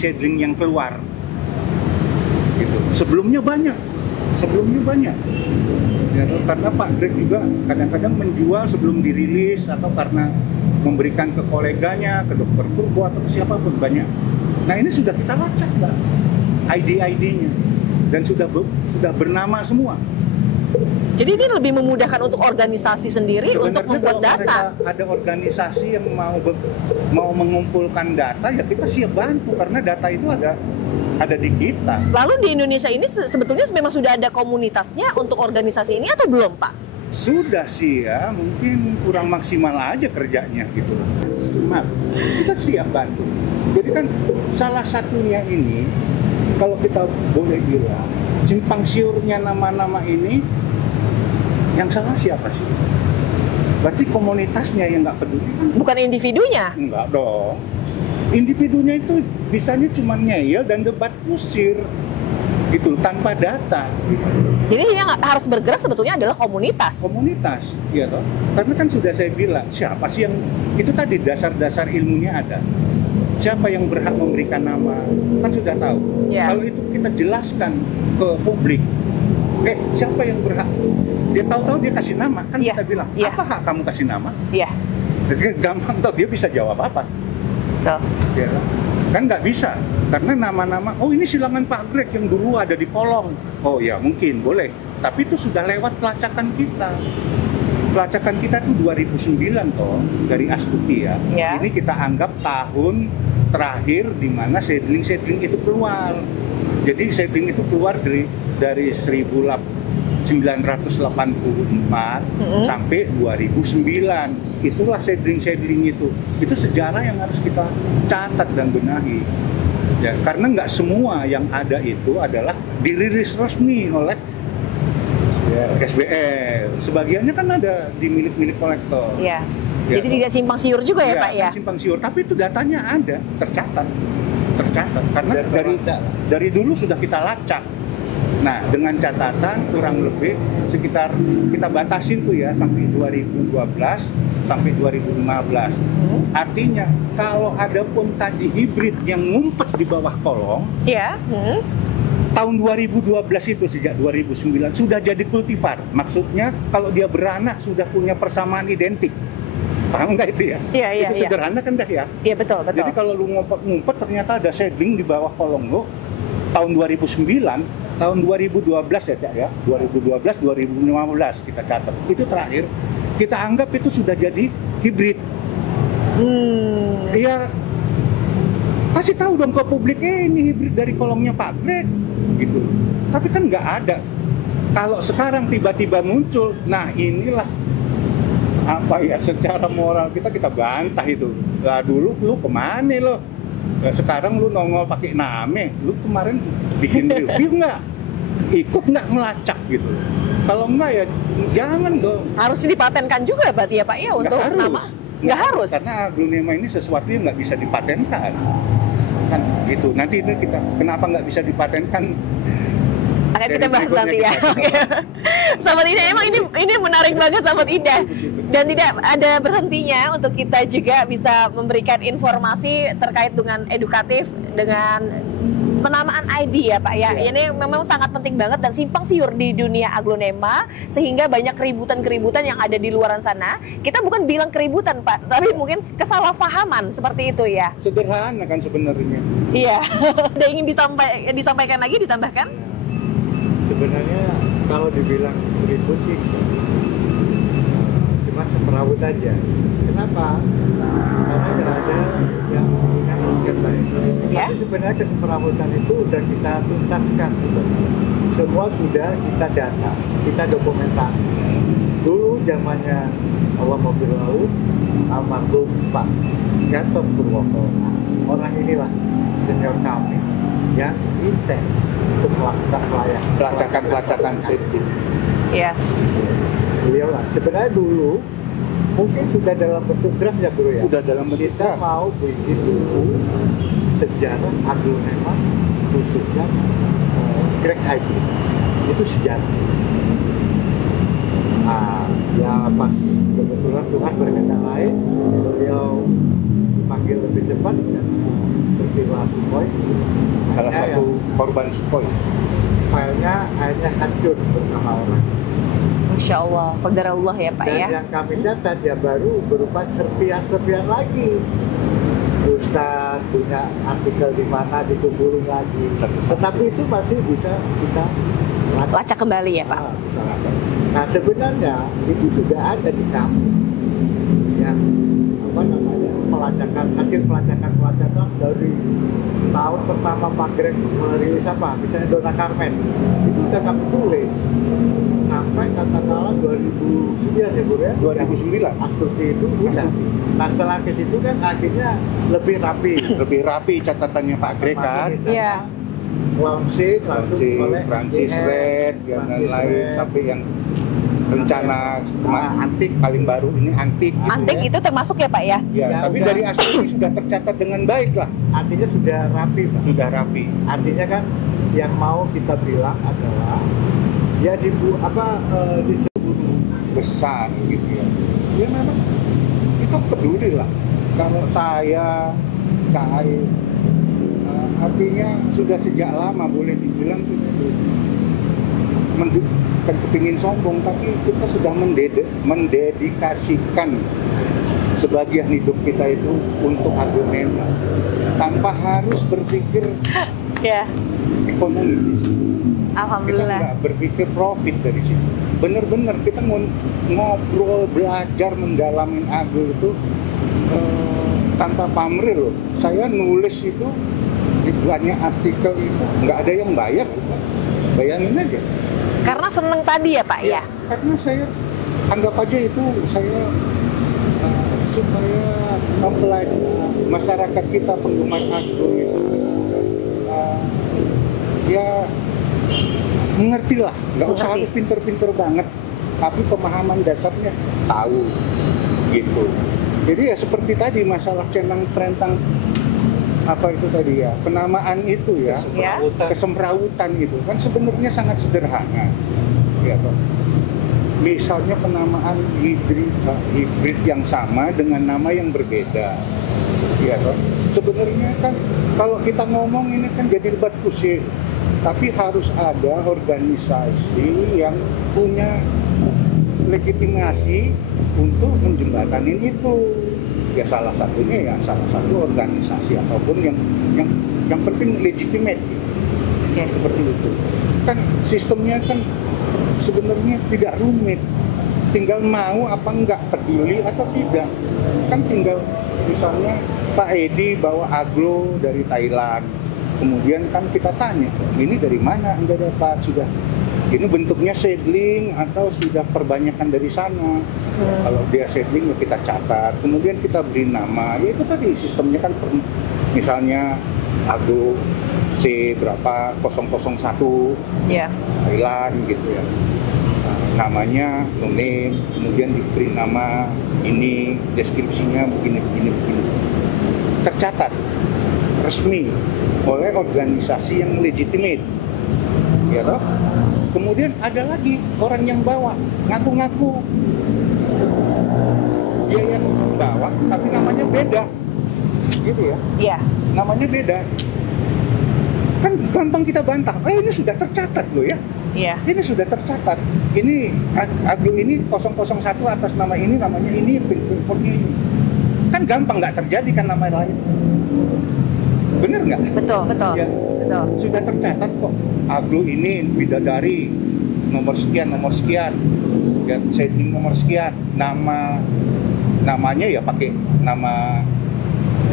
seedling yang keluar. Gitu. Sebelumnya banyak. Ya, karena Pak Greg juga kadang-kadang menjual sebelum dirilis atau karena memberikan ke koleganya, ke dokter turbo atau ke siapapun banyak. Nah ini sudah kita lacak, Mbak, ID-ID-nya dan sudah bernama semua. Jadi ini lebih memudahkan untuk organisasi sendiri untuk membuat data. Ada organisasi yang mau mengumpulkan data, ya kita siap bantu karena data itu ada di kita. Lalu di Indonesia ini sebetulnya memang sudah ada komunitasnya untuk organisasi ini atau belum, Pak? Sudah sih ya, mungkin kurang maksimal aja kerjanya gitu. Maaf, kita siap bantu. Jadi kan salah satunya ini, kalau kita boleh bilang, simpang siurnya nama-nama ini, yang salah siapa sih? Berarti komunitasnya yang nggak peduli kan? Bukan individunya? Enggak dong. Individunya itu bisanya cuma ngeyel dan debat kusir gitu, tanpa data. Jadi yang harus bergerak sebetulnya adalah komunitas. Komunitas, iya toh. Karena kan sudah saya bilang, siapa sih yang itu tadi dasar-dasar ilmunya ada. Siapa yang berhak memberikan nama, kan sudah tahu. Ya. Kalau itu kita jelaskan ke publik, siapa yang berhak? Dia tahu-tahu dia kasih nama, kan Ya. kita bilang, Ya. apa hak kamu kasih nama? Iya. Gampang toh, dia bisa jawab apa? Betul. Ya, kan nggak bisa, karena nama-nama, oh ini silangan Pak Greg yang dulu ada di kolong. Oh ya mungkin, boleh. Tapi itu sudah lewat pelacakan kita. Pelacakan kita itu 2009 toh, dari Astuti ya. Ya. Ini kita anggap tahun terakhir di mana seedling itu keluar. Jadi seedling itu keluar dari 1984 sampai 2009. Itulah seedling itu. Itu sejarah yang harus kita catat dan benahi. Ya, karena nggak semua yang ada itu adalah dirilis resmi oleh SBL. Sebagiannya kan ada di milik kolektor. Iya. Ya, Jadi tidak simpang siur juga ya, Pak ya? Simpang siur, tapi itu datanya ada, tercatat. Karena dari dulu sudah kita lacak. Nah, dengan catatan kurang lebih sekitar kita batasin tuh ya sampai 2012 sampai 2015. Artinya kalau ada pun tadi hibrid yang ngumpet di bawah kolong, Iya. tahun 2012 itu sejak 2009 sudah jadi kultivar. Maksudnya kalau dia beranak sudah punya persamaan identik. Paham nggak itu ya? Iya. Itu sederhana kan dah ya? Iya, betul. Jadi kalau lu ngumpet ternyata ada seedling di bawah kolong lu tahun 2009, tahun 2012 ya Cak ya, 2012, 2015 kita catat. Itu terakhir kita anggap itu sudah jadi hibrid. Iya, kasih tahu dong ke publik, ini hibrid dari kolongnya Pak Greg, gitu. Tapi kan nggak ada. Kalau sekarang tiba-tiba muncul, nah inilah apa ya, secara moral kita bantah itu. Lah dulu lu kemana lo? Sekarang lu nongol pakai nama, lu kemarin bikin review nggak? Ikut nggak ngelacak gitu? Kalau nggak ya jangan dong. Harus dipatenkan juga berarti ya Pak ya untuk nama? Nggak harus. Karena aglonema ini sesuatu yang nggak bisa dipatenkan. Kan gitu. Nanti itu kenapa nggak bisa dipatenkan? Akan kita bahas nanti ya. Sahabat Ida, emang ini menarik banget Sahabat Ida. Dan tidak ada berhentinya untuk kita juga bisa memberikan informasi terkait dengan edukatif, dengan penamaan ID ya Pak ya. Ini memang sangat penting banget dan simpang siur di dunia aglonema, sehingga banyak keributan-keributan yang ada di luaran sana. Kita bukan bilang keributan Pak, tapi mungkin kesalahpahaman seperti itu ya. Sederhana kan sebenarnya. Iya. Ada ingin disampaikan lagi, ditambahkan? Sebenarnya kalau dibilang ribut sih cuma semrawut aja. Kenapa? Karena nggak ada yang punya baik. Ya. Tapi sebenarnya kesemrawutan itu udah kita tuntaskan sebenarnya. Semua sudah kita data, kita dokumentasi. Dulu zamannya awal mobil laut, almarhum Pak Gatot Purwoko. Orang inilah senior kami yang intens untuk melakukan Pelacakan safety. Iya. Beliau lah. Sebenarnya dulu mungkin sudah dalam bentuk draft ya bro ya. Udah dalam bentuk kita draft. mau bikin buku sejarah aglonema khususnya Greg hybrid. Itu sejarah. Ya pas kebetulan Tuhan berkehendak lain, beliau dipanggil lebih cepat karena peristiwa Sukhoi. Salah Hanya satu korban Sukhoi. filenya akhirnya hancur bersama orang. Masya Allah, qadarullah ya Pak Dan ya. yang kami catat ya baru berupa serpian-serpian lagi. Ustadz punya artikel di mana dikumpulin lagi. Tetapi itu masih bisa kita Lacak kembali ya Pak. bisa lacak. Nah sebenarnya itu sudah ada di kampus yang apa namanya pelacakan, hasil pelacakan dari tahun pertama Pak Greg merilis apa, misalnya Dona Carmen itu udah kami tulis sampai katakanlah 2009 ya Bu ya. 2009. Astuti itu udah. Nah setelah ke situ kan akhirnya lebih rapi. Lebih rapi catatannya Pak Greg kan. Iya. Launching langsung oleh Francis SDM, Red dan Francis lain-lain Red. sampai yang rencana antik paling baru ini antik gitu Antik ya. itu termasuk ya Pak ya? Ya, Ya, tapi udah. dari Astuti sudah tercatat dengan baik lah. Artinya sudah rapi Pak. Sudah rapi. Artinya kan yang mau kita bilang adalah ya disebut Besar gitu ya. Ya memang kita peduli lah. Kalau saya, Cahaya, artinya sudah sejak lama boleh dibilang kan kepingin sombong, tapi kita sudah mendedikasikan sebagian hidup kita itu untuk agama tanpa harus berpikir Ya. ekonomi di situ. Kita Alhamdulillah. nggak berpikir profit dari situ. Bener-bener kita ngobrol, belajar, mendalamin agama itu tanpa pamrih loh. Saya nulis itu di banyak artikel itu nggak ada yang bayar. Bayangin aja. Karena seneng tadi ya Pak ya? Karena saya anggap aja itu saya supaya mempelajari masyarakat kita penggemar agro itu ya mengerti lah, nggak usah Mengerti. harus pinter-pinter banget, tapi pemahaman dasarnya tahu gitu. Jadi ya seperti tadi masalah centang perentang apa itu tadi ya, penamaan itu ya, kesemrawutan itu kan sebenarnya sangat sederhana ya toh. Misalnya penamaan hibrid yang sama dengan nama yang berbeda ya toh. Sebenarnya kan kalau kita ngomong ini kan jadi debat kusir, tapi harus ada organisasi yang punya legitimasi untuk menjembatanin itu. Ya salah satunya ya salah satu organisasi ataupun yang penting legitimate seperti itu. Kan sistemnya kan sebenarnya tidak rumit, tinggal mau apa enggak, peduli atau tidak. Kan tinggal misalnya Pak Edi bawa aglo dari Thailand, kemudian kan kita tanya ini dari mana Anda dapat, sudah ini bentuknya seedling atau sudah perbanyakan dari sana. Kalau dia seedling ya kita catat, kemudian kita beri nama. Ya itu tadi sistemnya kan misalnya Agro C berapa 001 Iya. Thailand gitu ya. Namanya no name, kemudian diberi nama ini, deskripsinya begini. Tercatat resmi oleh organisasi yang legitimate. Ya toh? Kemudian ada lagi orang yang bawa, ngaku-ngaku dia yang bawa, tapi namanya beda, gitu ya? Iya. Namanya beda. Kan gampang kita bantah. Ini sudah tercatat loh ya. Iya. Ini sudah tercatat. Ini aglo ini 001 atas nama ini, namanya ini, importnya ini. Kan gampang, nggak terjadi kan nama lain. Bener nggak? Betul. Ya. Betul. Sudah tercatat kok. Aglo ini bidadari nomor sekian, dan seedling nomor sekian. Namanya ya pakai nama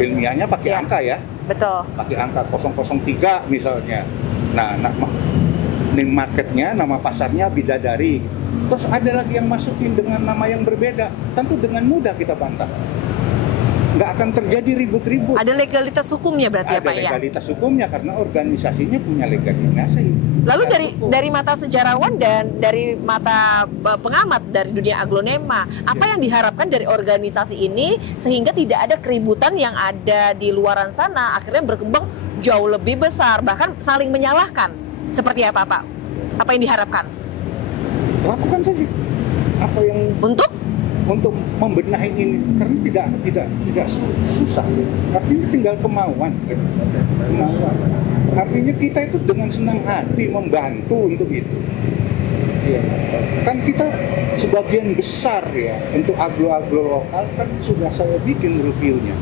ilmiahnya pakai Ya. angka ya. Betul. Pakai angka 003 misalnya. Nah, name marketnya, nama pasarnya bidadari. Terus ada lagi yang masukin dengan nama yang berbeda. Tentu dengan mudah kita bantah. Nggak akan terjadi ribut-ribut. Ada legalitas hukumnya berarti ya Ada Pak ya? legalitas hukumnya karena organisasinya punya legalitas. Lalu dari mata sejarawan dan dari mata pengamat dari dunia aglonema, apa yang diharapkan dari organisasi ini sehingga tidak ada keributan yang ada di luaran sana akhirnya berkembang jauh lebih besar, bahkan saling menyalahkan. Seperti apa Pak? Apa yang diharapkan? Lakukan saja apa yang Untuk untuk membenahi ini karena tidak susah. Artinya tinggal kemauan. Kemauan. Artinya kita itu dengan senang hati membantu untuk itu. Ya. Kan kita sebagian besar ya untuk agro lokal kan sudah saya bikin reviewnya.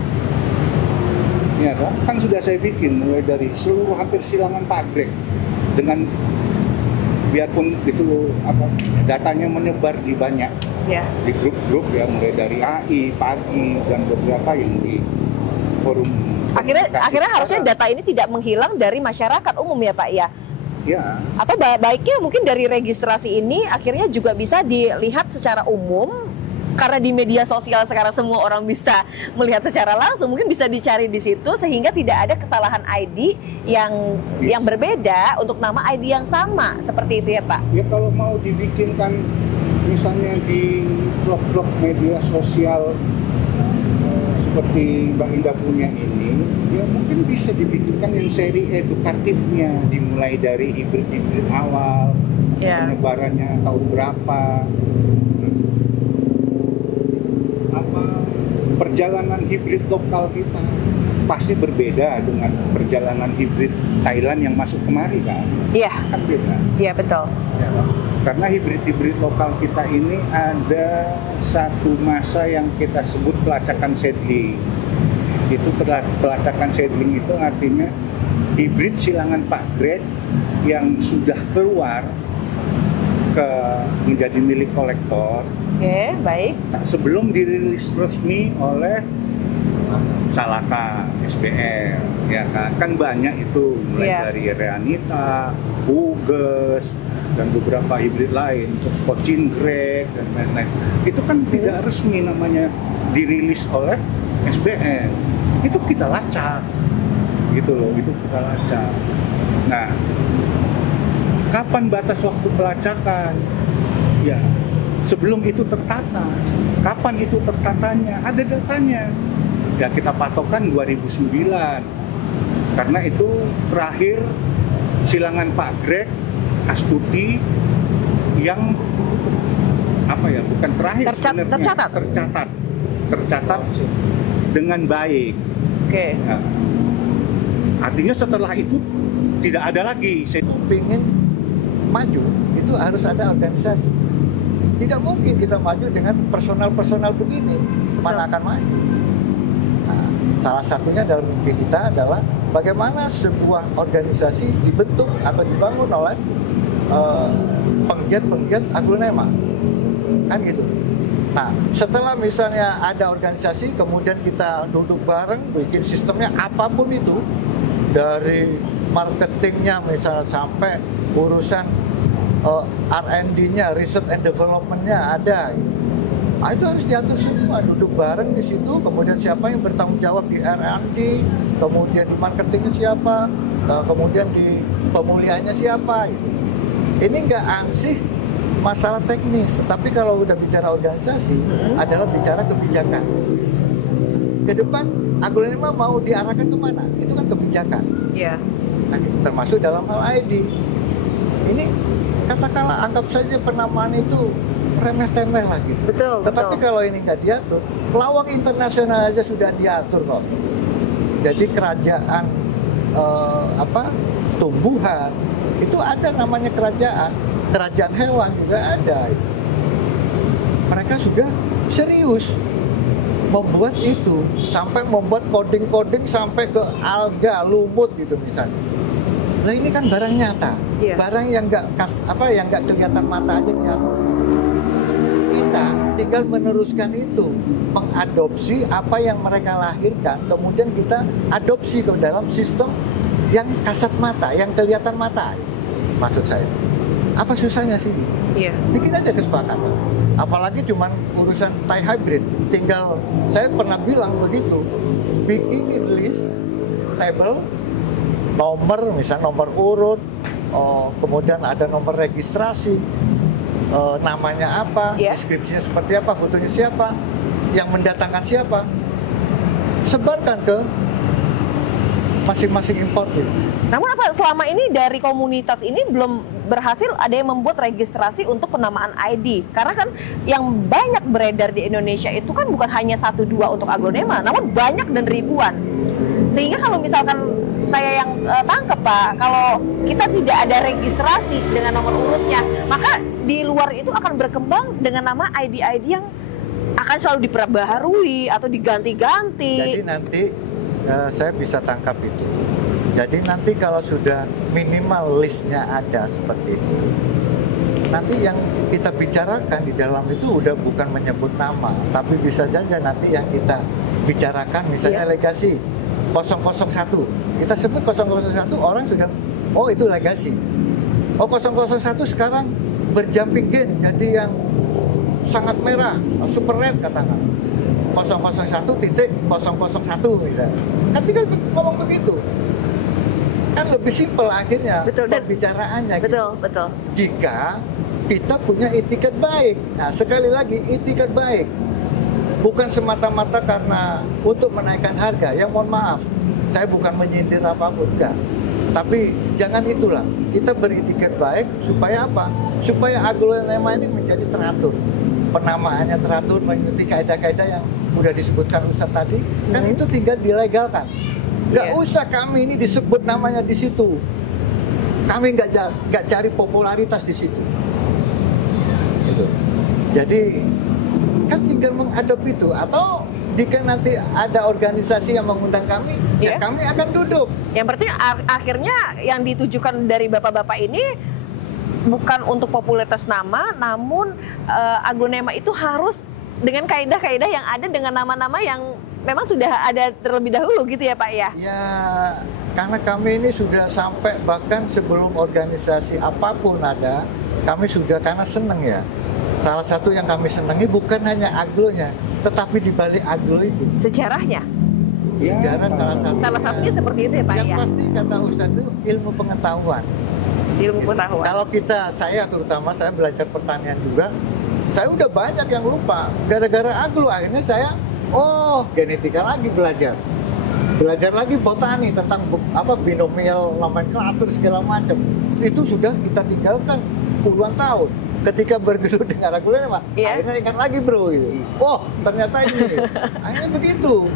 Ya kan sudah saya bikin mulai dari seluruh hampir silangan pabrik dengan biarpun itu datanya menyebar di banyak di grup-grup ya mulai dari AI, Pagi dan beberapa yang di forum. Akhirnya harusnya data ini tidak menghilang dari masyarakat umum ya Pak ya. Ya. Atau baiknya mungkin dari registrasi ini akhirnya juga bisa dilihat secara umum karena di media sosial sekarang semua orang bisa melihat secara langsung, mungkin bisa dicari di situ sehingga tidak ada kesalahan ID yang berbeda untuk nama ID yang sama seperti itu ya Pak. Ya kalau mau dibikinkan misalnya di blog-blog media sosial seperti Mbak Indah punya ini, ya mungkin bisa dibikinkan yang seri edukatifnya dimulai dari hibrid awal, penyebarannya tahun berapa, perjalanan hibrid lokal kita pasti berbeda dengan perjalanan hibrid Thailand yang masuk kemari kan? Iya. Kan beda. Iya betul. Ya. Karena hibrid lokal kita ini ada satu masa yang kita sebut pelacakan seedling. Itu pelacakan seedling itu artinya hibrid silangan pabrik yang sudah keluar menjadi milik kolektor. Oke, baik. Sebelum dirilis resmi oleh Salaka, SBR, ya kan banyak itu mulai dari Reanita, Uges, dan beberapa hibrid lain, Scotchin Greg dan lain-lain. Itu kan tidak resmi namanya dirilis oleh SBR. Itu kita lacak, gitu loh, itu kita lacak. Nah, kapan batas waktu pelacakan? Ya, sebelum itu tertata. Kapan itu tertatanya? Ada datanya. Ya kita patokkan 2009. Karena itu terakhir silangan Pak Greg Astuti yang bukan terakhir tercatat dengan baik. Oke. Nah, artinya setelah itu tidak ada lagi. Saya ingin maju itu harus ada organisasi. Tidak mungkin kita maju dengan personal begini, mana akan maju. Nah, salah satunya dalam mimpi kita adalah bagaimana sebuah organisasi dibentuk atau dibangun oleh penggiat agronomi, kan gitu. Nah, setelah misalnya ada organisasi, kemudian kita duduk bareng, bikin sistemnya apapun itu, dari marketingnya misalnya sampai urusan R&D-nya, research and development-nya ada. Nah, itu harus diatur semua, duduk bareng di situ, kemudian siapa yang bertanggung jawab di R&D, kemudian di marketingnya siapa, kemudian di pemulihannya siapa. Gitu. Ini nggak ansih masalah teknis, tapi kalau udah bicara organisasi, adalah bicara kebijakan. Ke depan, agronomi mau diarahkan kemana? Itu kan kebijakan. Iya. Nah, termasuk dalam hal ID. Ini katakanlah anggap saja penamaan itu remeh-temeh lagi. Betul. Tetapi kalau ini nggak diatur, lawang internasional aja sudah diatur kok. Jadi kerajaan tumbuhan itu ada namanya kerajaan hewan juga ada. Mereka sudah serius membuat itu, sampai membuat coding sampai ke alga, lumut gitu misalnya. Nah ini kan barang nyata, barang yang nggak kelihatan mata aja nyata. Kita tinggal meneruskan itu, mengadopsi apa yang mereka lahirkan, kemudian kita adopsi ke dalam sistem yang kasat mata, yang kelihatan mata. Maksud saya, apa susahnya sih? Iya. Bikin aja kesepakatan. Apalagi cuman urusan Thai hybrid, tinggal saya pernah bilang begitu, bikin list table nomor, misalnya nomor urut, kemudian ada nomor registrasi, namanya apa, deskripsinya seperti apa, fotonya siapa, yang mendatangkan siapa, sebarkan ke masing-masing importer. Namun apa selama ini dari komunitas ini belum berhasil ada yang membuat registrasi untuk penamaan ID. Karena kan yang banyak beredar di Indonesia itu kan bukan hanya 1-2 untuk aglonema, namun banyak dan ribuan. Sehingga kalau misalkan saya yang tangkap Pak, kalau kita tidak ada registrasi dengan nomor urutnya, maka di luar itu akan berkembang dengan nama ID-ID yang akan selalu diperbaharui atau diganti-ganti. Jadi nanti saya bisa tangkap itu. Jadi nanti kalau sudah minimal listnya ada seperti itu, nanti yang kita bicarakan di dalam itu udah bukan menyebut nama, tapi bisa saja nanti yang kita bicarakan misalnya legasi 001. Kita sebut 001, orang sudah, oh itu legasi. Oh 001 sekarang berjumping gain, jadi yang sangat merah, super red katakan. 001.001 misalnya. Kan tinggal ngomong begitu. Kan lebih simpel akhirnya pembicaraannya. Betul, gitu. betul. Jika kita punya itikat baik. Nah, sekali lagi itikat baik bukan semata-mata karena untuk menaikkan harga. Yang mohon maaf, saya bukan menyindir apapun, enggak. Tapi jangan itulah. Kita beritikat baik supaya apa? Supaya aglonema ini menjadi teratur. Penamaannya teratur, mengikuti kaidah-kaidah yang sudah disebutkan Ustadz tadi. Kan itu tinggal dilegalkan. Nggak usah kami ini disebut namanya di situ. Kami nggak cari popularitas di situ. Gitu. Jadi kan tinggal mengadop itu. Atau jika nanti ada organisasi yang mengundang kami, ya kami akan duduk. Yang penting akhirnya yang ditujukan dari bapak-bapak ini bukan untuk popularitas nama, namun aglonema itu harus dengan kaidah-kaidah yang ada dengan nama-nama yang memang sudah ada terlebih dahulu gitu ya Pak ya? Ya, karena kami ini sudah sampai bahkan sebelum organisasi apapun ada, kami sudah karena seneng ya. Salah satu yang kami senangi bukan hanya aglonya, tetapi di balik aglo itu. Sejarahnya? Sejarah salah satunya seperti itu ya Pak yang ya? Yang pasti kata Ustadz itu ilmu pengetahuan. Ilmu pengetahuan. Kalau saya terutama saya belajar pertanian juga, saya udah banyak yang lupa. Gara-gara aglo akhirnya saya genetika lagi belajar lagi botani tentang binomial nomenklatur segala macam. Itu sudah kita tinggalkan puluhan tahun. Ketika bergelut dengan aglonema, akhirnya ingat lagi bro gitu. Oh ternyata ini, akhirnya begitu.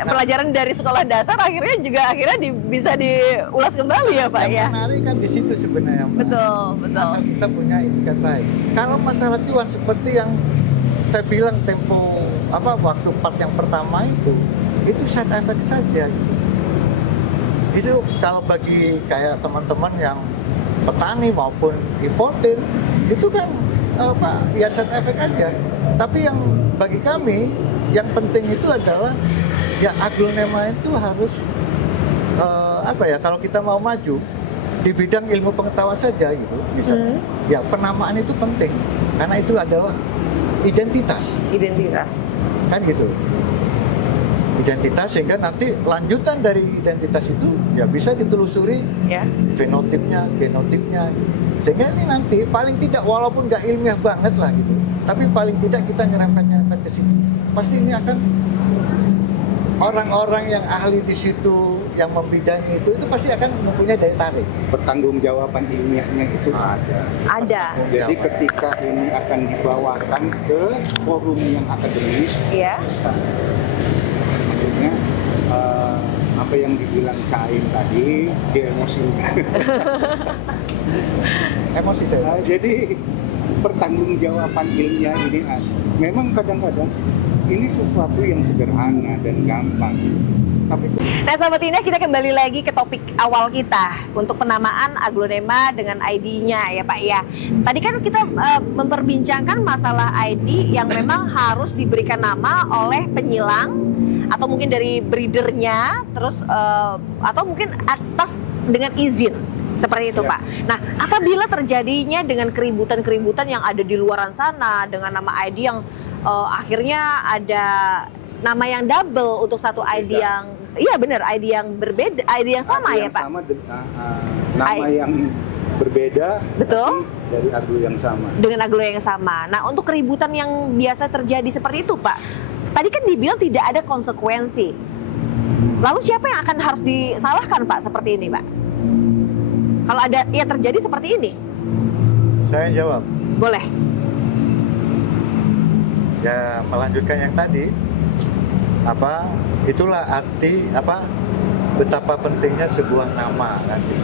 Pelajaran dari sekolah dasar akhirnya bisa diulas kembali ya Pak ya. Yang menarik kan di situ sebenarnya. Betul. Asal kita punya itikat baik. Kalau masalah cuan seperti yang saya bilang waktu part yang pertama itu side effect saja. Itu kalau bagi kayak teman-teman yang petani maupun importer itu kan ya side effect aja. Tapi yang bagi kami yang penting itu adalah ya aglonema itu harus kalau kita mau maju di bidang ilmu pengetahuan saja gitu misalnya. Ya penamaan itu penting karena itu adalah identitas kan gitu, identitas, sehingga nanti lanjutan dari identitas itu ya bisa ditelusuri fenotipnya, genotipnya, sehingga ini nanti paling tidak walaupun nggak ilmiah banget lah gitu, tapi paling tidak kita nyerempet ke situ, pasti ini akan orang-orang yang ahli di situ yang membidangi itu pasti akan mempunyai daya tarik. Pertanggungjawaban ilmiahnya itu ada. Jadi ketika ini akan dibawakan ke forum yang akademis, maksudnya apa yang dibilang Cain tadi, dia emosi. Emosi saya. Jadi pertanggungjawaban ilmiah ini memang kadang-kadang ini sesuatu yang sederhana dan gampang. Nah Sobat Indah, kita kembali lagi ke topik awal kita untuk penamaan aglonema dengan ID-nya ya Pak ya. Tadi kan kita memperbincangkan masalah ID yang memang harus diberikan nama oleh penyilang atau mungkin dari breedernya, terus atau mungkin atas dengan izin seperti itu Pak. Nah apabila terjadinya dengan keributan-keributan yang ada di luaran sana dengan nama ID yang akhirnya ada nama yang double untuk satu ID yang benar, ID yang berbeda, ID yang sama ya Pak. Nama yang berbeda, betul, dari aglo yang sama. Dengan aglo yang sama. Nah untuk keributan yang biasa terjadi seperti itu Pak, tadi kan dibilang tidak ada konsekuensi. Lalu siapa yang akan harus disalahkan Pak seperti ini Pak? Kalau ada terjadi seperti ini? Saya jawab. Boleh. Ya, melanjutkan yang tadi, itulah arti betapa pentingnya sebuah nama nanti.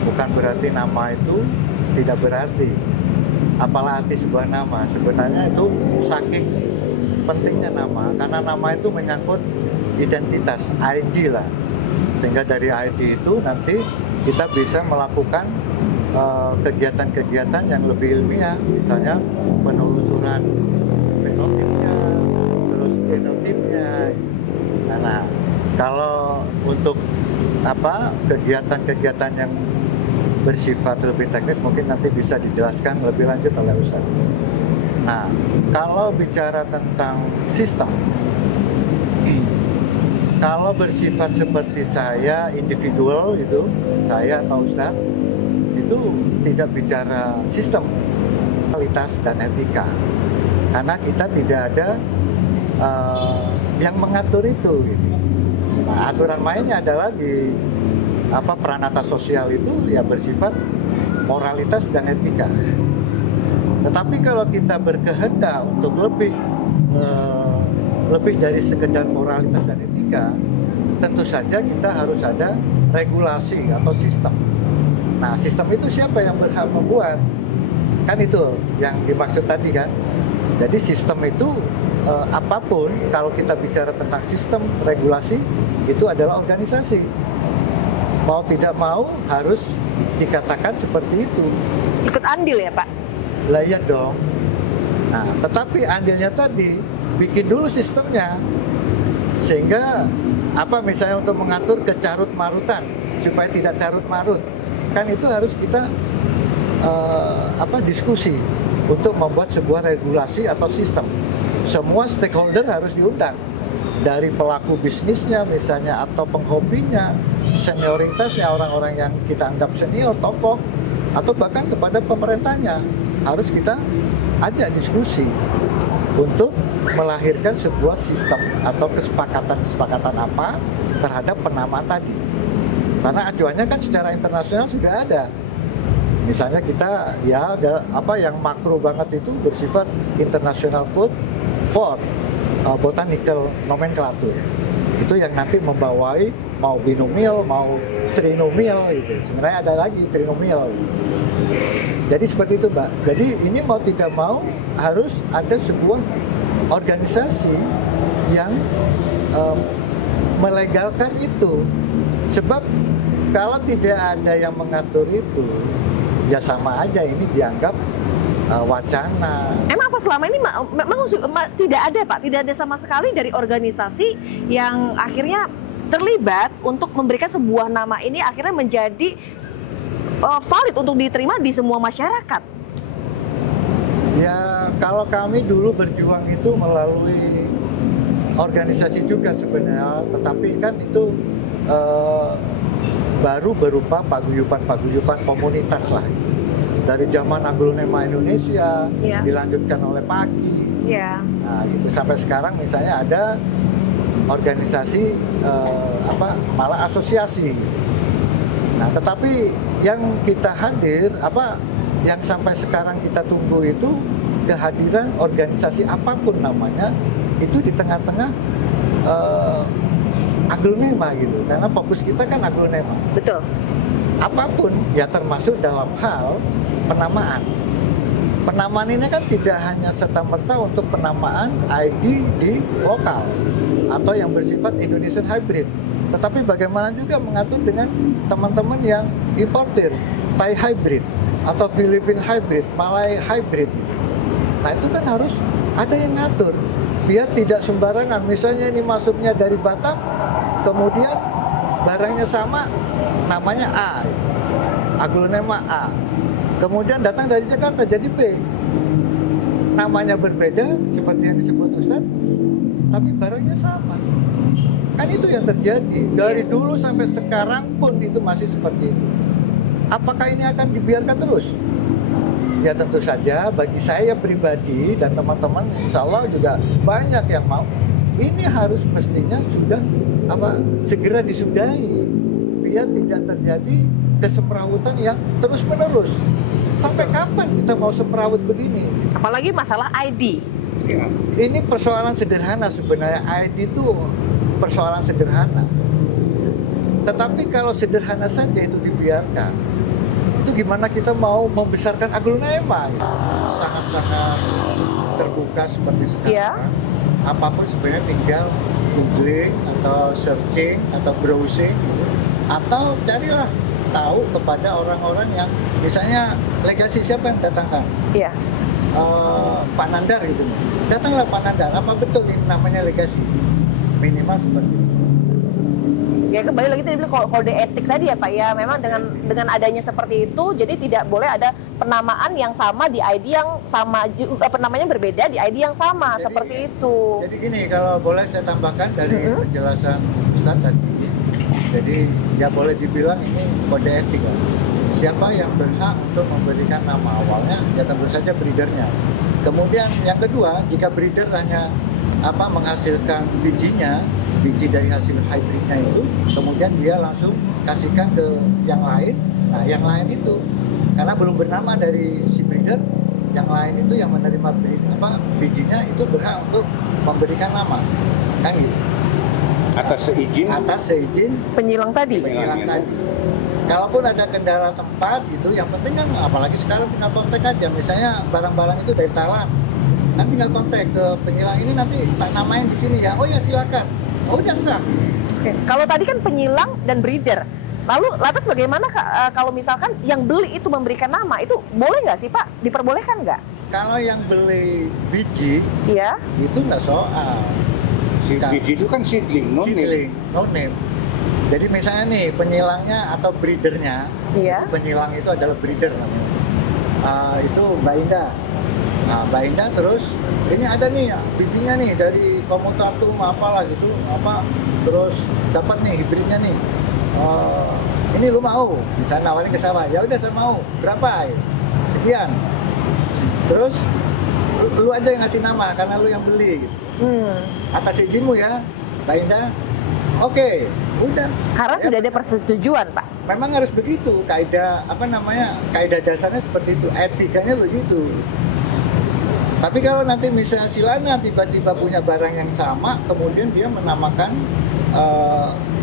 Bukan berarti nama itu tidak berarti. Apalah arti sebuah nama? Sebenarnya itu saking pentingnya nama, karena nama itu menyangkut identitas, ID lah. Sehingga dari ID itu nanti kita bisa melakukan kegiatan-kegiatan yang lebih ilmiah, misalnya penelusuran fenotipnya, terus genotipnya. Nah, kalau untuk kegiatan-kegiatan yang bersifat lebih teknis mungkin nanti bisa dijelaskan lebih lanjut oleh Ustaz. Nah, kalau bicara tentang sistem, kalau bersifat seperti saya individual itu, saya atau Ustaz, itu tidak bicara sistem, kualitas dan etika, karena kita tidak ada yang mengatur itu. Gitu. Nah, aturan mainnya adalah di peranata sosial itu ya bersifat moralitas dan etika. Tetapi kalau kita berkehendak untuk lebih dari sekedar moralitas dan etika, tentu saja kita harus ada regulasi atau sistem. Nah, sistem itu siapa yang berhak membuat? Kan itu yang dimaksud tadi kan. Jadi sistem itu apapun, kalau kita bicara tentang sistem regulasi, itu adalah organisasi. Mau tidak mau harus dikatakan seperti itu. Ikut andil ya Pak? Lah iya dong. Nah, tetapi andilnya tadi bikin dulu sistemnya, sehingga misalnya untuk mengatur kecarut marutan supaya tidak carut marut, kan itu harus kita diskusi untuk membuat sebuah regulasi atau sistem. Semua stakeholder harus diundang, dari pelaku bisnisnya misalnya atau penghobinya, senioritasnya, orang-orang yang kita anggap senior, tokoh, atau bahkan kepada pemerintahnya harus kita ajak diskusi untuk melahirkan sebuah sistem atau kesepakatan apa terhadap penamaan tadi. Karena acuannya kan secara internasional sudah ada. Misalnya kita yang makro banget itu bersifat International Code for Botanical Nomenclature. Itu yang nanti membawai mau binomial, mau trinomial gitu. Sebenarnya ada lagi trinomial. Jadi seperti itu, Mbak. Jadi ini mau tidak mau harus ada sebuah organisasi yang melegalkan itu. Sebab kalau tidak ada yang mengatur itu, ya sama aja ini dianggap wacana. Emang apa selama ini memang tidak ada Pak? Tidak ada sama sekali dari organisasi yang akhirnya terlibat untuk memberikan sebuah nama ini akhirnya menjadi valid untuk diterima di semua masyarakat? Ya, kalau kami dulu berjuang itu melalui organisasi juga sebenarnya, tetapi kan itu baru berupa paguyuban komunitas lah. Dari zaman Aglonema Indonesia, dilanjutkan oleh PAGI. Nah, gitu. Sampai sekarang misalnya ada organisasi malah asosiasi. Nah, tetapi yang kita hadir yang sampai sekarang kita tunggu itu kehadiran organisasi apapun namanya itu di tengah-tengah Aglonema gitu. Karena fokus kita kan Aglonema. Betul. Apapun ya termasuk dalam hal penamaan. Penamaan ini kan tidak hanya serta-merta untuk penamaan ID di lokal atau yang bersifat Indonesian hybrid, tetapi bagaimana juga mengatur dengan teman-teman yang importir, Thai hybrid atau Philippine hybrid, Malay hybrid. Nah itu kan harus ada yang ngatur biar tidak sembarangan. Misalnya ini masuknya dari Batam, kemudian barangnya sama, namanya A, Aglonema A. Kemudian datang dari Jakarta jadi B. Namanya berbeda seperti yang disebut Ustadz, tapi barangnya sama. Kan itu yang terjadi. Dari dulu sampai sekarang pun itu masih seperti itu. Apakah ini akan dibiarkan terus? Ya tentu saja bagi saya pribadi dan teman-teman insya Allah juga banyak yang mau. Ini harus mestinya sudah segera disudahi biar tidak terjadi kesemrawutan yang terus-menerus. Sampai kapan kita mau semrawut begini? Apalagi masalah ID. Iya. Ini persoalan sederhana sebenarnya. ID itu persoalan sederhana. Tetapi kalau sederhana saja itu dibiarkan, itu gimana kita mau membesarkan aglonema? Sangat-sangat terbuka seperti sekarang. Iya. Apapun sebenarnya tinggal googling atau searching atau browsing, atau carilah tahu kepada orang-orang yang misalnya legasi siapa yang datangkan. Iya. Pak Nandar gitu. Datanglah Pak Nandar, apa betul ini namanya legasi? Minimal seperti itu. Ya kembali lagi tadi bilang kode etik tadi ya Pak ya, memang dengan adanya seperti itu, jadi tidak boleh ada penamaan yang sama di ID yang sama, penamanya berbeda di ID yang sama, Jadi, seperti itu. Jadi gini, kalau boleh saya tambahkan dari penjelasan Ustadz tadi. Jadi ya boleh dibilang ini kode etik lah. Siapa yang berhak untuk memberikan nama awalnya, ya tentu saja breedernya. Kemudian yang kedua, jika breeder hanya menghasilkan bijinya, biji dari hasil hybridnya itu, kemudian dia langsung kasihkan ke yang lain. Nah, yang lain itu karena belum bernama dari si breeder, yang lain itu yang menerima bijinya itu berhak untuk memberikan nama, kan gitu. Atas seizin Penyilang tadi. Penyilang tadi. Kalaupun ada kendala tempat gitu, yang penting kan apalagi sekarang tinggal kontak aja. Misalnya barang-barang itu dari Thailand, nanti tinggal kontak ke penyilang ini, nanti tak namain di sini ya. Oh ya silakan. Oh udah sah. Oke. Kalau tadi kan penyilang dan breeder. Lalu lantas bagaimana kalau misalkan yang beli itu memberikan nama, itu boleh nggak sih Pak? Diperbolehkan nggak? Kalau yang beli biji, Iya. itu nggak soal. si biji itu kan seedling, no name. Seedling, no name. Jadi misalnya nih penyilangnya atau breedernya, Iya. penyilang itu adalah breeder namanya. Itu Mbak Indah. Nah, Mbak Indah terus ini ada nih bijinya nih dari komutatum apalah gitu, terus dapat nih hibridnya nih. Ini lu mau? Bisa nawarin ke sama. Ya udah saya mau. Berapa? Sekian. Terus lu aja yang ngasih nama karena lu yang beli. Atas izinmu ya, Mbak Indah. Oke, udah. Karena Ya, sudah ada persetujuan Pak. memang harus begitu. Kaidah kaidah dasarnya seperti itu, etikanya begitu. Tapi kalau nanti misalnya Silana tiba-tiba punya barang yang sama, kemudian dia menamakan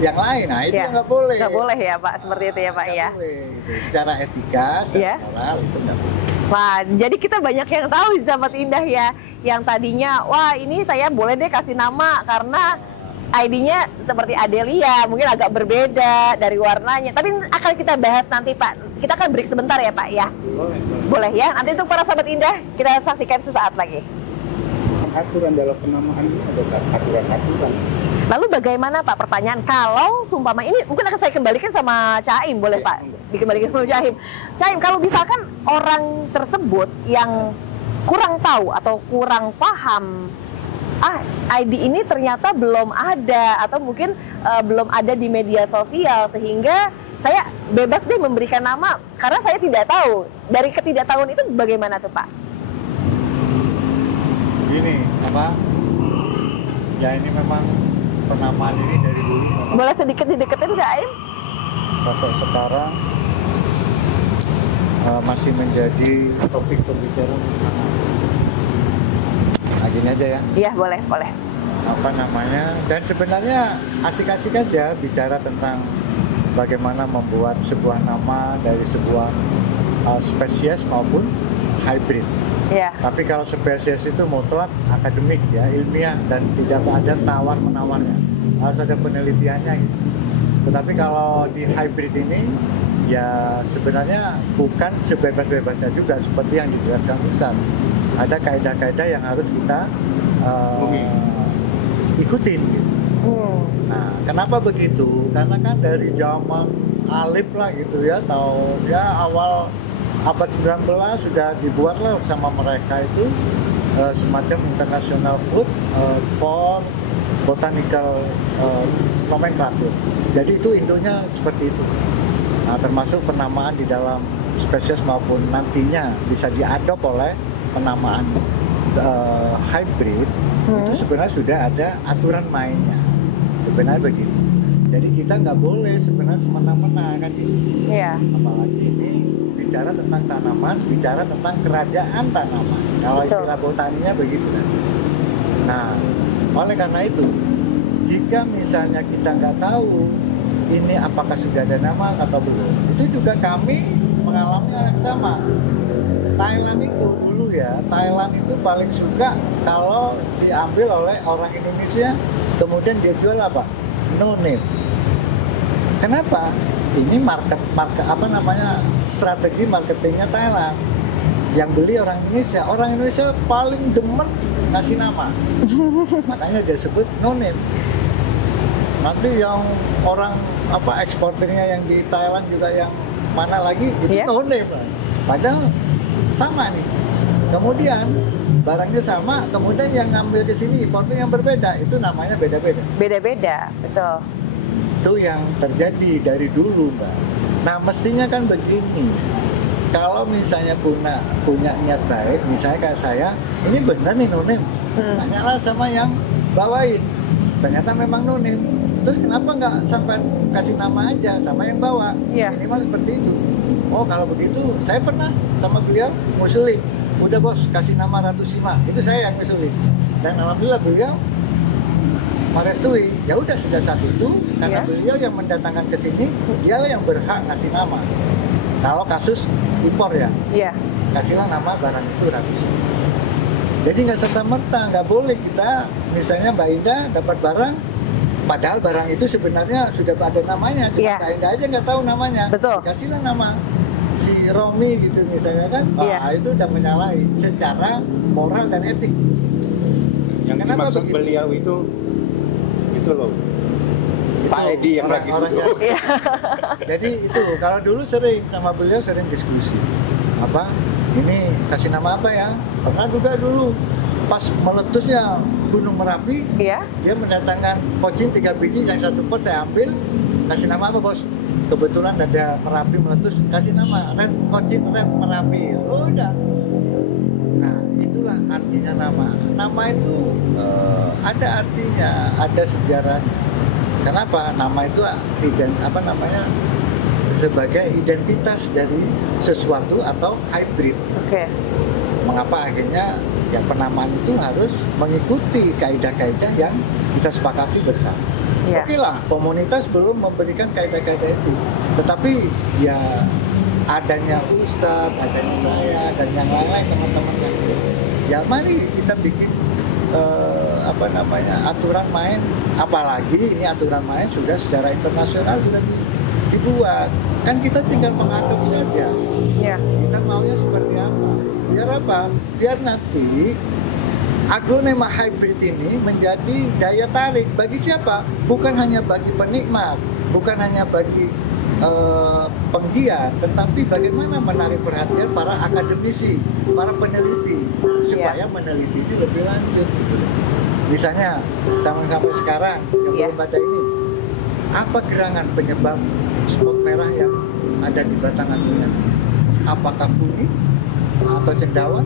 yang lain, nah itu Ya, nggak boleh. nggak boleh ya Pak, seperti itu ya Pak Nggak ya. boleh. Secara etika, secara Ya. moral itu nggak boleh. Wah, jadi kita banyak yang tahu sahabat Indah ya. Yang tadinya, wah ini saya boleh deh kasih nama karena ID-nya seperti Adelia, mungkin agak berbeda dari warnanya. Tapi akan kita bahas nanti Pak. Kita akan break sebentar ya Pak ya. Boleh. Boleh ya. Nanti untuk para sahabat Indah kita saksikan sesaat lagi. Aturan dalam penamaan ini ada aturan-aturan. Lalu bagaimana Pak, pertanyaan kalau sumpama ini mungkin akan saya kembalikan sama Caim, boleh Iya, Pak? Dikembalikan sama Caim. Caim, kalau misalkan orang tersebut yang kurang tahu atau kurang paham, ID ini ternyata belum ada atau mungkin belum ada di media sosial, sehingga saya bebas deh memberikan nama karena saya tidak tahu. Dari ketidaktahuan itu bagaimana tuh Pak? Gini, ya ini memang penamaan ini dari dulu memang Boleh sedikit dideketin Caim? sampai sekarang masih menjadi topik pembicaraan. Nah, gini aja ya. Iya, boleh, boleh. Dan sebenarnya asik-asik aja bicara tentang bagaimana membuat sebuah nama dari sebuah spesies maupun hybrid. Iya. Tapi kalau spesies itu mutlak akademik ya, ilmiah, dan tidak ada tawar-menawarnya. Harus ada penelitiannya gitu. Tetapi kalau di hybrid ini ya sebenarnya bukan sebebas-bebasnya juga seperti yang dijelaskan Ustaz. Ada kaidah-kaidah yang harus kita ikutin gitu. Nah, kenapa begitu? Karena kan dari zaman Alif lah gitu ya, atau ya awal abad 19 sudah dibuatlah sama mereka itu semacam international food for botanical nomenclature. Jadi itu induknya seperti itu. Nah, termasuk penamaan di dalam spesies maupun nantinya bisa diadop oleh penamaan hybrid. Itu sebenarnya sudah ada aturan mainnya. Sebenarnya begitu. Jadi kita nggak boleh sebenarnya semena-mena kan gitu. Iya. Apalagi ini bicara tentang tanaman, bicara tentang kerajaan tanaman. Kalau Betul. istilah botaninya begitu kan. Nah, oleh karena itu, jika misalnya kita nggak tahu ini apakah sudah ada nama atau belum, itu juga kami mengalami hal yang sama. Thailand itu dulu ya, Thailand itu paling suka kalau diambil oleh orang Indonesia, kemudian dia jual apa? No name. Kenapa? Ini market apa namanya, strategi marketingnya Thailand. Yang beli orang Indonesia paling demen ngasih nama. Makanya dia sebut no name. Nanti yang orang apa eksportirnya yang di Thailand juga yang mana lagi itu Yeah. no name. Padahal sama nih. Kemudian barangnya sama, kemudian yang ngambil ke sini importer yang berbeda, itu namanya beda-beda. Beda-beda, betul. Itu yang terjadi dari dulu, Mbak. Nah, mestinya kan begini. Kalau misalnya punya niat baik, misalnya kayak saya, ini benar nih no name. Tanyalah sama yang bawain. Ternyata memang no name. Terus kenapa nggak sampai kasih nama aja sama yang bawa? Iya. Minimal seperti itu. Oh, kalau begitu saya pernah sama beliau ngusulin. Udah bos, kasih nama Ratu Sima. Itu saya yang ngusulin. Dan alhamdulillah beliau merestui. Ya udah, sejak saat itu karena Iya. beliau yang mendatangkan ke sini, dialah yang berhak ngasih nama. Kalau kasus impor ya, Iya. kasihlah nama barang itu Ratu Sima. Jadi nggak serta-merta, nggak boleh kita misalnya Mbak Indah dapat barang, padahal barang itu sebenarnya sudah ada namanya, cuma Iya. Mbak Indah aja nggak tahu namanya. Betul. Kasihlah nama si Romi gitu misalnya kan, Iya. itu udah menyalahi secara moral dan etik. Yang Kenapa dimaksud begitu? beliau itu loh, Pak Itu Edi yang lagi orang-orang duduk. Iya. Jadi itu kalau dulu sering sama beliau sering diskusi. Apa? Ini kasih nama apa ya? Pernah juga dulu pas meletusnya Gunung Merapi, Iya. dia mendatangkan kocin 3 biji, yang 1 pot saya ambil, kasih nama apa bos? Kebetulan ada Merapi meletus, kasih nama Red Kocin Red Merapi. Udah. Nah, itulah artinya nama. Nama itu ada artinya, ada sejarahnya. Kenapa? Nama itu sebagai identitas dari sesuatu atau hybrid. Oke. Mengapa akhirnya ya penamaan itu harus mengikuti kaidah-kaidah yang kita sepakati bersama. Iya. Oke lah, komunitas belum memberikan kaidah-kaidah itu, tetapi ya adanya Ustadz, adanya saya dan yang lain-lain teman-teman yang ya mari kita bikin aturan main, apalagi ini aturan main sudah secara internasional sudah dibuat, kan kita tinggal mengatur saja. Iya. Kita maunya seperti apa? Biar apa? Biar nanti aglonema hybrid ini menjadi daya tarik bagi siapa? Bukan hanya bagi penikmat, bukan hanya bagi penggiat, tetapi bagaimana menarik perhatian para akademisi, para peneliti, supaya meneliti itu lebih lanjut. Gitu. Misalnya, sampai sekarang yang belum ada ini, apa gerangan penyebab spot merah yang ada di batang anggrek? Apakah kuning atau cendawan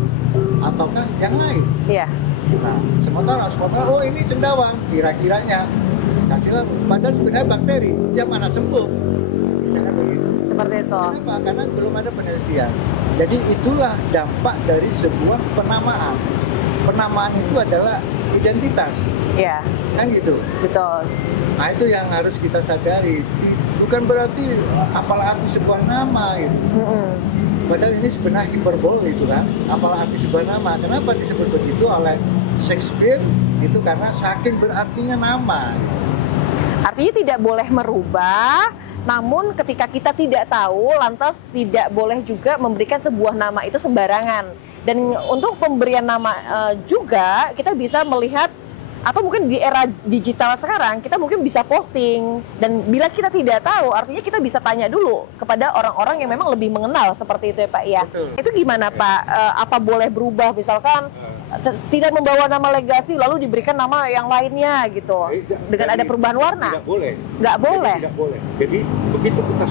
ataukah yang lain? Iya. Nah, sementara oh ini cendawan, kira-kiranya kasihlah, padahal sebenarnya bakteri yang mana sembuh, misalnya begitu. Seperti itu. Kenapa? Karena belum ada penelitian. Jadi itulah dampak dari sebuah penamaan. Penamaan itu adalah identitas, Iya. kan gitu. Betul. Nah itu yang harus kita sadari. Bukan berarti apalah arti sebuah nama gitu. Padahal ini sebenarnya hiperbol itu kan. Apalah arti sebuah nama. Kenapa disebut begitu oleh Shakespeare? Itu karena saking berartinya nama. Artinya tidak boleh merubah, namun ketika kita tidak tahu, lantas tidak boleh juga memberikan sebuah nama itu sembarangan. Dan untuk pemberian nama juga kita bisa melihat, atau mungkin di era digital sekarang kita mungkin bisa posting, dan bila kita tidak tahu artinya kita bisa tanya dulu kepada orang-orang yang memang lebih mengenal, seperti itu ya Pak ya. Betul. Itu gimana Pak? Apa boleh berubah misalkan tidak membawa nama legasi lalu diberikan nama yang lainnya gitu dengan ada perubahan warna? Tidak boleh. Nggak boleh. Tidak boleh. Jadi begitu kita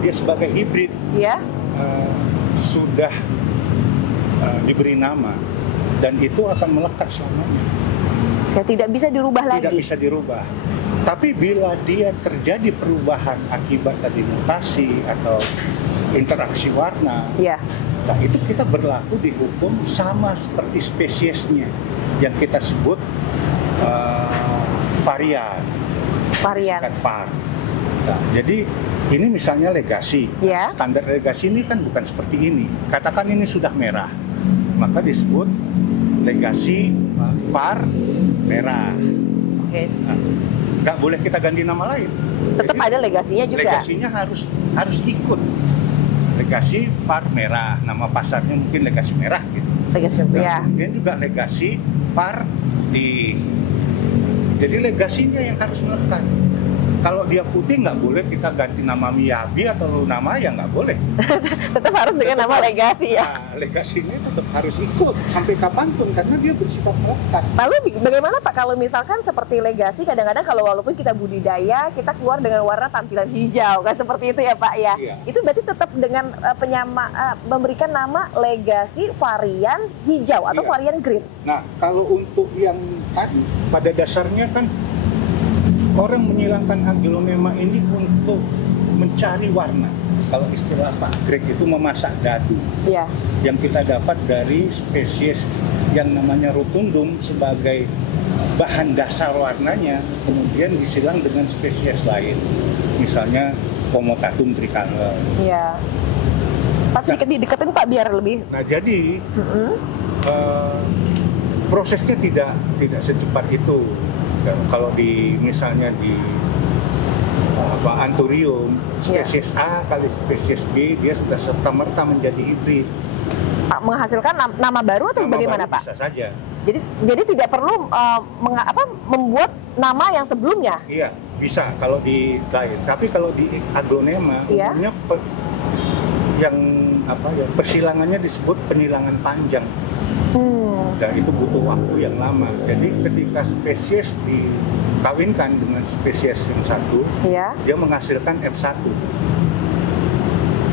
dia sebagai hibrid Ya. sudah diberi nama, dan itu akan melekat selamanya. Ya, tidak bisa dirubah Tidak lagi. bisa dirubah. Tapi bila dia terjadi perubahan akibat tadi mutasi atau interaksi warna. Ya. Nah, itu kita berlaku di hukum sama seperti spesiesnya yang kita sebut varian. Kan var. Nah, jadi ini misalnya legasi. Ya. Standar legasi ini kan bukan seperti ini. Katakan ini sudah merah, maka disebut legasi var merah. Oke. Nah, nggak boleh kita ganti nama lain. Tetap Jadi, ada legasinya juga. Legasinya harus ikut. Legasi var merah, nama pasarnya mungkin legasi merah gitu. Legasi ya. Kemudian juga legasi var di. Jadi legasinya yang harus melekat. Kalau dia putih nggak boleh kita ganti nama Miyabi atau nama ya nggak boleh. Tetap harus dengan nama legasi ya. Nah, legasinya tetap harus ikut sampai kapanpun karena dia bersifat melekat. Lalu bagaimana Pak kalau misalkan seperti legasi kadang-kadang kalau walaupun kita budidaya kita keluar dengan warna tampilan hijau kan seperti itu ya Pak ya. Iya. Itu berarti tetap dengan memberikan nama legasi varian hijau atau Iya. varian green. Nah, kalau untuk yang tadi pada dasarnya kan orang menyilangkan aglonema ini untuk mencari warna. Kalau istilah Pak Greg itu memasak dadu. Iya. Yang kita dapat dari spesies yang namanya rotundum sebagai bahan dasar warnanya, kemudian disilang dengan spesies lain. Misalnya Pomotatum tricolor. Iya. Pak sedikit dideketin Pak biar lebih. Nah, jadi prosesnya tidak secepat itu. Kalau misalnya di Anthurium spesies A kali spesies B dia sudah serta-merta menjadi hibrid. Pak menghasilkan nama baru atau Nama bagaimana baru Pak? Bisa saja. Jadi tidak perlu membuat nama yang sebelumnya. Iya, bisa kalau di lain. Tapi kalau di aglonema Iya. umumnya persilangannya disebut penyilangan panjang. Dan itu butuh waktu yang lama. Jadi ketika spesies dikawinkan dengan spesies yang satu, Iya. dia menghasilkan F1.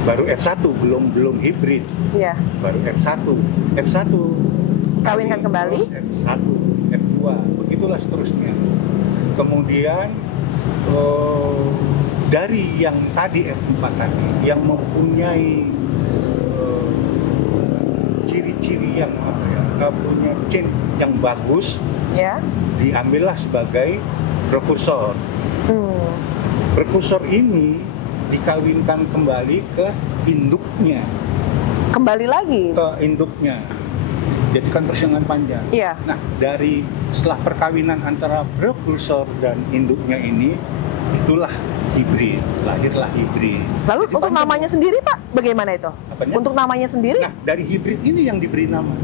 Baru F1, belum hibrid. Iya. Baru F1. F1 Kawinkan kembali. terus F1, F2, begitulah seterusnya. Kemudian dari yang tadi F4 tadi, yang mempunyai ciri-ciri yang punya chain yang bagus, Ya. diambillah sebagai prekursor. Prekursor ini dikawinkan kembali ke induknya. Kembali lagi. Jadi kan persilangan panjang. Iya. Nah, setelah perkawinan antara prekursor dan induknya ini, itulah hibrid, lahirlah hibrid. Lalu Jadi untuk panjang. namanya sendiri Pak, bagaimana itu? Apanya? Untuk namanya sendiri? Nah, dari hibrid ini yang diberi nama.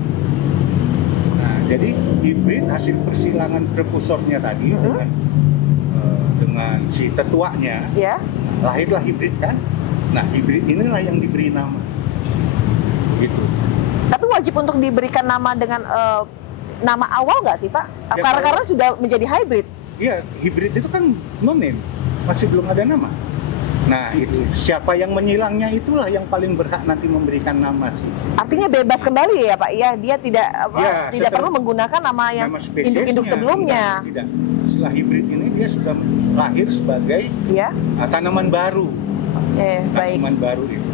Nah, jadi hibrid hasil persilangan prekursornya tadi dengan si tetuanya, Ya. lahirlah hibrid kan. Nah, hibrid inilah yang diberi nama. Begitu. Tapi wajib untuk diberikan nama dengan nama awal nggak sih Pak? Ya, Karena sudah menjadi hybrid. Iya, hibrid itu kan no name, masih belum ada nama. Nah, itu siapa yang menyilangnya itulah yang paling berhak nanti memberikan nama sih. Artinya bebas kembali ya Pak? Ya, dia tidak Ya, tidak setelah- perlu menggunakan nama yang Nama spesiesnya, induk-induk sebelumnya. Tidak. Setelah hibrid ini dia sudah lahir sebagai Ya. tanaman baru. Baik. Tanaman baru itu.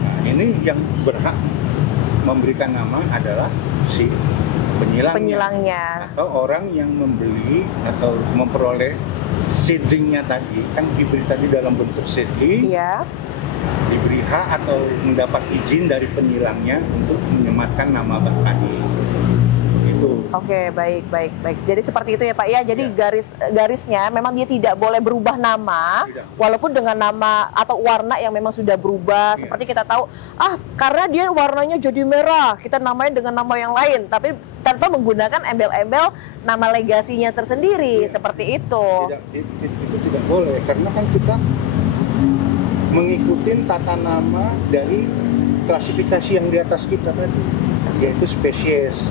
Nah, ini yang berhak memberikan nama adalah si penyilangnya. Atau orang yang membeli atau memperoleh seedlingnya tadi, kan hibrid tadi dalam bentuk seedling, Iya. diberi hak atau mendapat izin dari penyilangnya untuk menyematkan nama tadi. Begitu. Oke, baik. Jadi seperti itu ya Pak ya. Jadi Ya. garisnya memang dia tidak boleh berubah nama, Tidak. walaupun dengan nama atau warna yang memang sudah berubah. Iya. Seperti kita tahu, karena dia warnanya jadi merah, kita namanya dengan nama yang lain, tapi tanpa menggunakan embel-embel nama legasinya tersendiri, Iya. seperti itu. Itu tidak boleh karena kan kita mengikuti tata nama dari klasifikasi yang di atas kita tadi, yaitu spesies.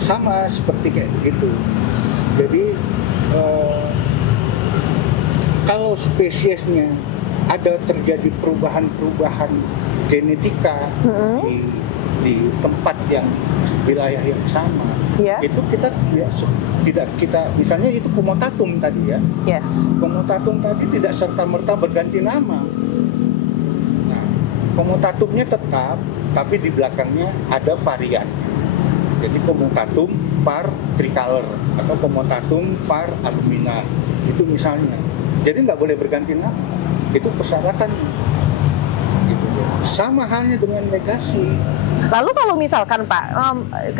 Sama seperti kayak gitu. Jadi kalau spesiesnya ada terjadi perubahan-perubahan genetika di tempat yang wilayah yang sama, Ya. itu kita tidak kita misalnya itu Pomotatum tadi ya. Ya. Pomotatum tadi tidak serta-merta berganti nama. Nah, Komutatumnya tetap, tapi di belakangnya ada varian. Jadi komutatum var tricolor atau komutatum var alumina itu misalnya. Jadi nggak boleh berganti nama. Itu persyaratan. Gitu. Sama halnya dengan legasi. Lalu kalau misalkan Pak,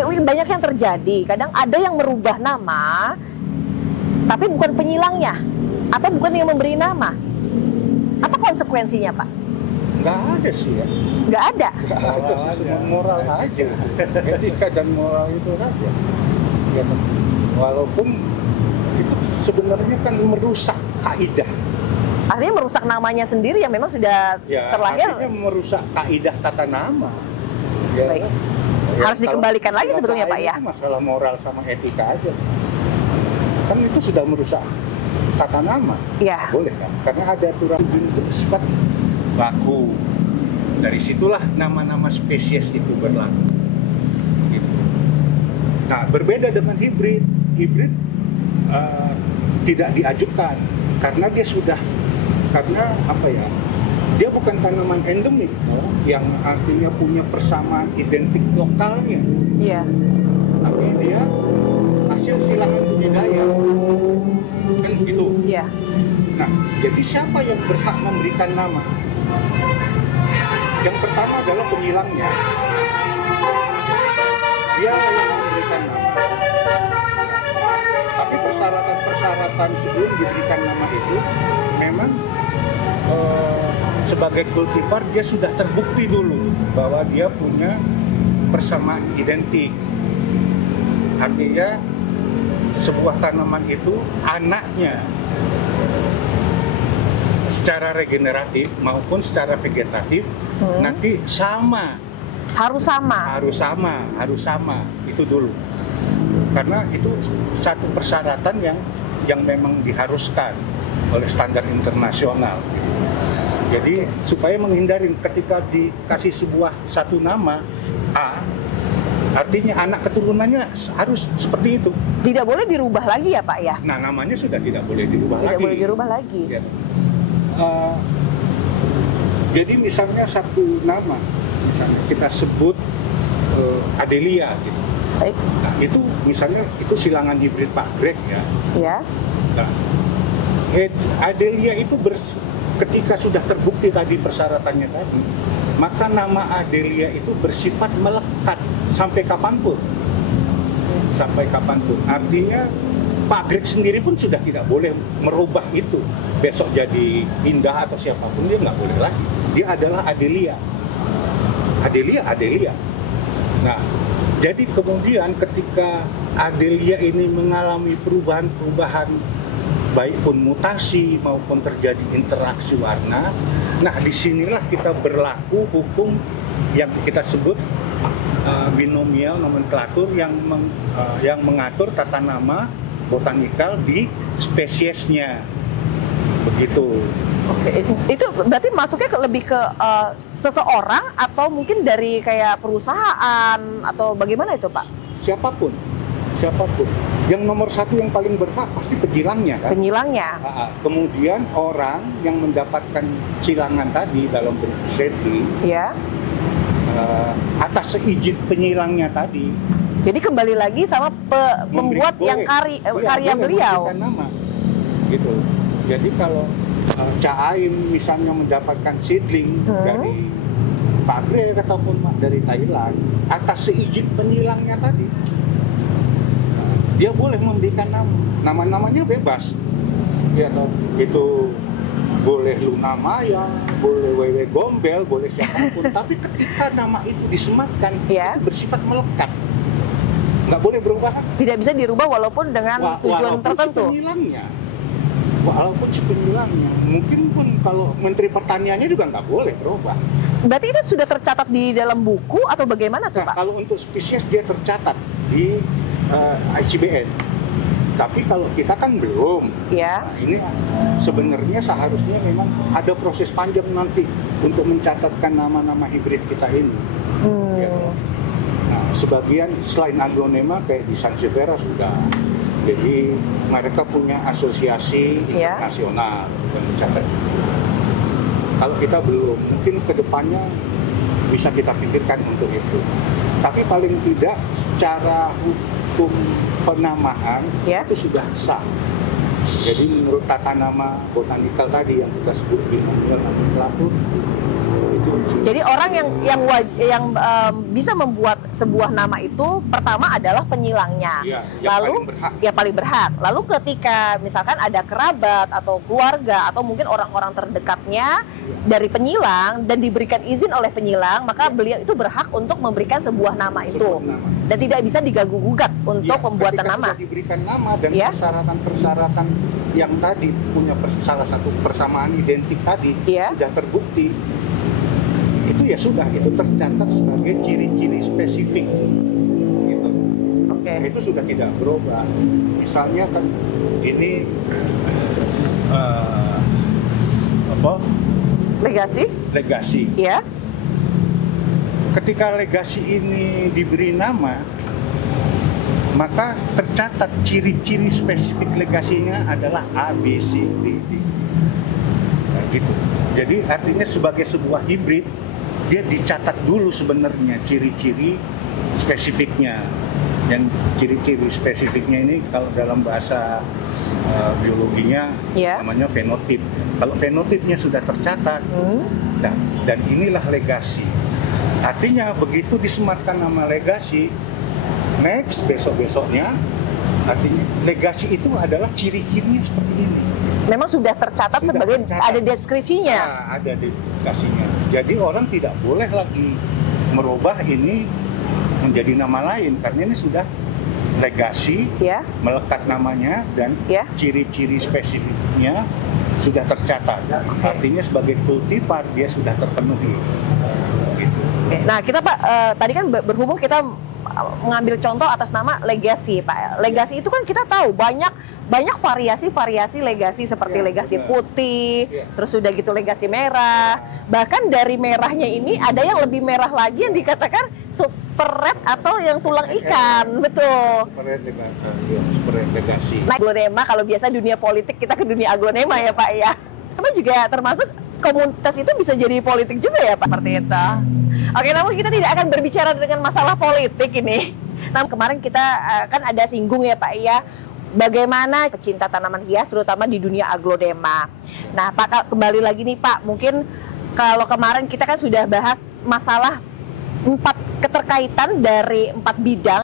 banyak yang terjadi, kadang ada yang merubah nama, tapi bukan penyilangnya, atau bukan yang memberi nama. Apa konsekuensinya Pak? Nggak ada sih ya. Nggak ada? Nggak ada sih, cuma moral aja. Etika dan moral itu aja. Ya, walaupun itu sebenarnya kan merusak kaidah. Artinya merusak namanya sendiri yang memang sudah Ya, terlahir. artinya merusak kaidah tata nama. Ya, Baik. ya, Harus dikembalikan lagi sebetulnya Pak ya? Itu masalah moral sama etika aja. Kan itu sudah merusak tata nama. Iya. Boleh kan? Karena ada aturan itu bersifat baku. Dari situlah nama-nama spesies itu berlaku. Gitu. Nah, berbeda dengan hibrid. Hibrid tidak diajukan karena dia sudah, karena apa ya? Dia bukan tanaman endemik, yang artinya punya persamaan identik lokalnya. Iya. Tapi dia hasil silangan budidaya. Kan begitu. Iya. Nah, jadi siapa yang berhak memberikan nama? Yang pertama adalah penyilangnya. Dia yang memberikan nama. Tapi persyaratan sebelum diberikan nama itu memang sebagai kultivar dia sudah terbukti dulu bahwa dia punya persamaan identik. Artinya sebuah tanaman itu anaknya secara regeneratif maupun secara vegetatif nanti sama. Harus sama itu dulu. Karena itu satu persyaratan yang memang diharuskan oleh standar internasional. Jadi supaya menghindari ketika dikasih satu nama A, artinya anak keturunannya harus seperti itu. Tidak boleh dirubah lagi ya Pak ya? Nah, namanya sudah tidak boleh dirubah lagi. Tidak boleh dirubah lagi. Ya. Jadi misalnya satu nama, misalnya kita sebut Adelia gitu. Baik. Nah, itu misalnya itu silangan hibrid Pak Greg ya. Ya. Nah, Adelia itu ketika sudah terbukti tadi persyaratannya tadi, maka nama Adelia itu bersifat melekat sampai kapanpun. Sampai kapanpun. Artinya Pak Greg sendiri pun sudah tidak boleh merubah itu. Besok jadi Indah atau siapapun dia nggak boleh lagi. Dia adalah Adelia. Adelia. Nah, jadi kemudian ketika Adelia ini mengalami perubahan-perubahan baik pun mutasi maupun terjadi interaksi warna, nah disinilah kita berlaku hukum yang kita sebut binomial nomenklatur yang mengatur tata nama botanikal di spesiesnya, begitu. Oke, itu berarti masuknya lebih ke seseorang atau mungkin dari kayak perusahaan atau bagaimana itu Pak? Siapapun. Yang nomor satu yang paling berhak pasti penyilangnya kan? Penyilangnya. Kemudian orang yang mendapatkan silangan tadi dalam bentuk seedling, Ya. Atas seizin penyilangnya tadi. Jadi kembali lagi sama pembuat yang karya beliau. Nama, gitu. Jadi kalau Caaim misalnya mendapatkan seedling dari Pak Greg ataupun dari Thailand, atas seizin penyilangnya tadi, dia boleh memberikan nama. Nama-namanya bebas. Ya, itu boleh Luna Maya, boleh Wewe Gombel, boleh siapapun. Tapi ketika nama itu disematkan, Ya. itu bersifat melekat. Nggak boleh berubah. Tidak bisa dirubah walaupun dengan tujuan tertentu. Walaupun si penyilangnya. Mungkin pun kalau Menteri Pertaniannya juga nggak boleh berubah. Berarti itu sudah tercatat di dalam buku atau bagaimana tuh Nah, Pak? kalau untuk spesies dia tercatat di ICBN. Tapi kalau kita kan belum. Ya. Nah, ini sebenarnya seharusnya memang ada proses panjang nanti untuk mencatatkan nama-nama hibrid kita ini. Ya. Nah, sebagian selain aglonema kayak di Sansevieria sudah. Jadi mereka punya asosiasi internasional yang mencatat. Kalau kita belum, mungkin kedepannya bisa kita pikirkan untuk itu. Tapi paling tidak secara hukum penamaan Ya. itu sudah sah. Jadi menurut tata nama botanikal tadi yang kita sebut binomial nomenklatur itu sudah. Jadi orang yang bisa membuat sebuah nama itu pertama adalah penyilangnya. Iya, yang Lalu paling berhak. yang paling berhak. Lalu ketika misalkan ada kerabat atau keluarga atau mungkin orang-orang terdekatnya dari penyilang dan diberikan izin oleh penyilang, maka beliau itu berhak untuk memberikan sebuah nama itu. Sebuah nama. Dan tidak bisa diganggu-gugat untuk Ya, pembuatan ketika nama. sudah diberikan nama dan Ya. persyaratan-persyaratan yang tadi punya salah satu persamaan identik tadi Ya. sudah terbukti, itu ya sudah, itu tercatat sebagai ciri-ciri spesifik gitu. Oke. Nah, itu sudah tidak berubah. Misalnya kan ini Legasi, legasi. ya. Ketika legasi ini diberi nama, maka tercatat ciri-ciri spesifik legasinya adalah A, B, C, D, D. Nah, gitu. Jadi artinya sebagai sebuah hibrid, dia dicatat dulu sebenarnya ciri-ciri spesifiknya. Dan ciri-ciri spesifiknya ini kalau dalam bahasa biologinya Ya. namanya fenotip. Kalau fenotipnya sudah tercatat, dan inilah legasi. Artinya begitu disematkan nama legasi, next besok-besoknya, artinya legasi itu adalah ciri-cirinya seperti ini. Memang sudah tercatat Sudah sebagai tercatat. ada deskripsinya. Nah, ada dedikasinya. Jadi orang tidak boleh lagi merubah ini menjadi nama lain karena ini sudah legasi, Ya. melekat namanya dan Ya. ciri-ciri spesifiknya sudah tercatat. Artinya sebagai kultivar dia sudah terpenuhi. Gitu. Oke. Nah, kita Pak tadi kan berhubung kita mengambil contoh atas nama legasi, Pak. Legasi itu kan kita tahu banyak variasi-variasi legasi seperti Ya, legasi benar. putih, Ya. terus sudah gitu legasi merah. Bahkan dari merahnya ini ada yang lebih merah lagi yang dikatakan super red atau yang tulang ikan, betul. Super legasi. Nah, aglonema kalau biasa dunia politik kita ke dunia aglonema ya Pak ya. Tapi juga termasuk komunitas itu bisa jadi politik juga ya Pak, seperti itu. Oke, namun kita tidak akan berbicara dengan masalah politik ini. Nah, kemarin kita kan ada singgung ya Pak ya, bagaimana pecinta tanaman hias terutama di dunia aglonema. Nah Pak, kembali lagi nih Pak, mungkin kalau kemarin kita kan sudah bahas masalah 4 keterkaitan dari 4 bidang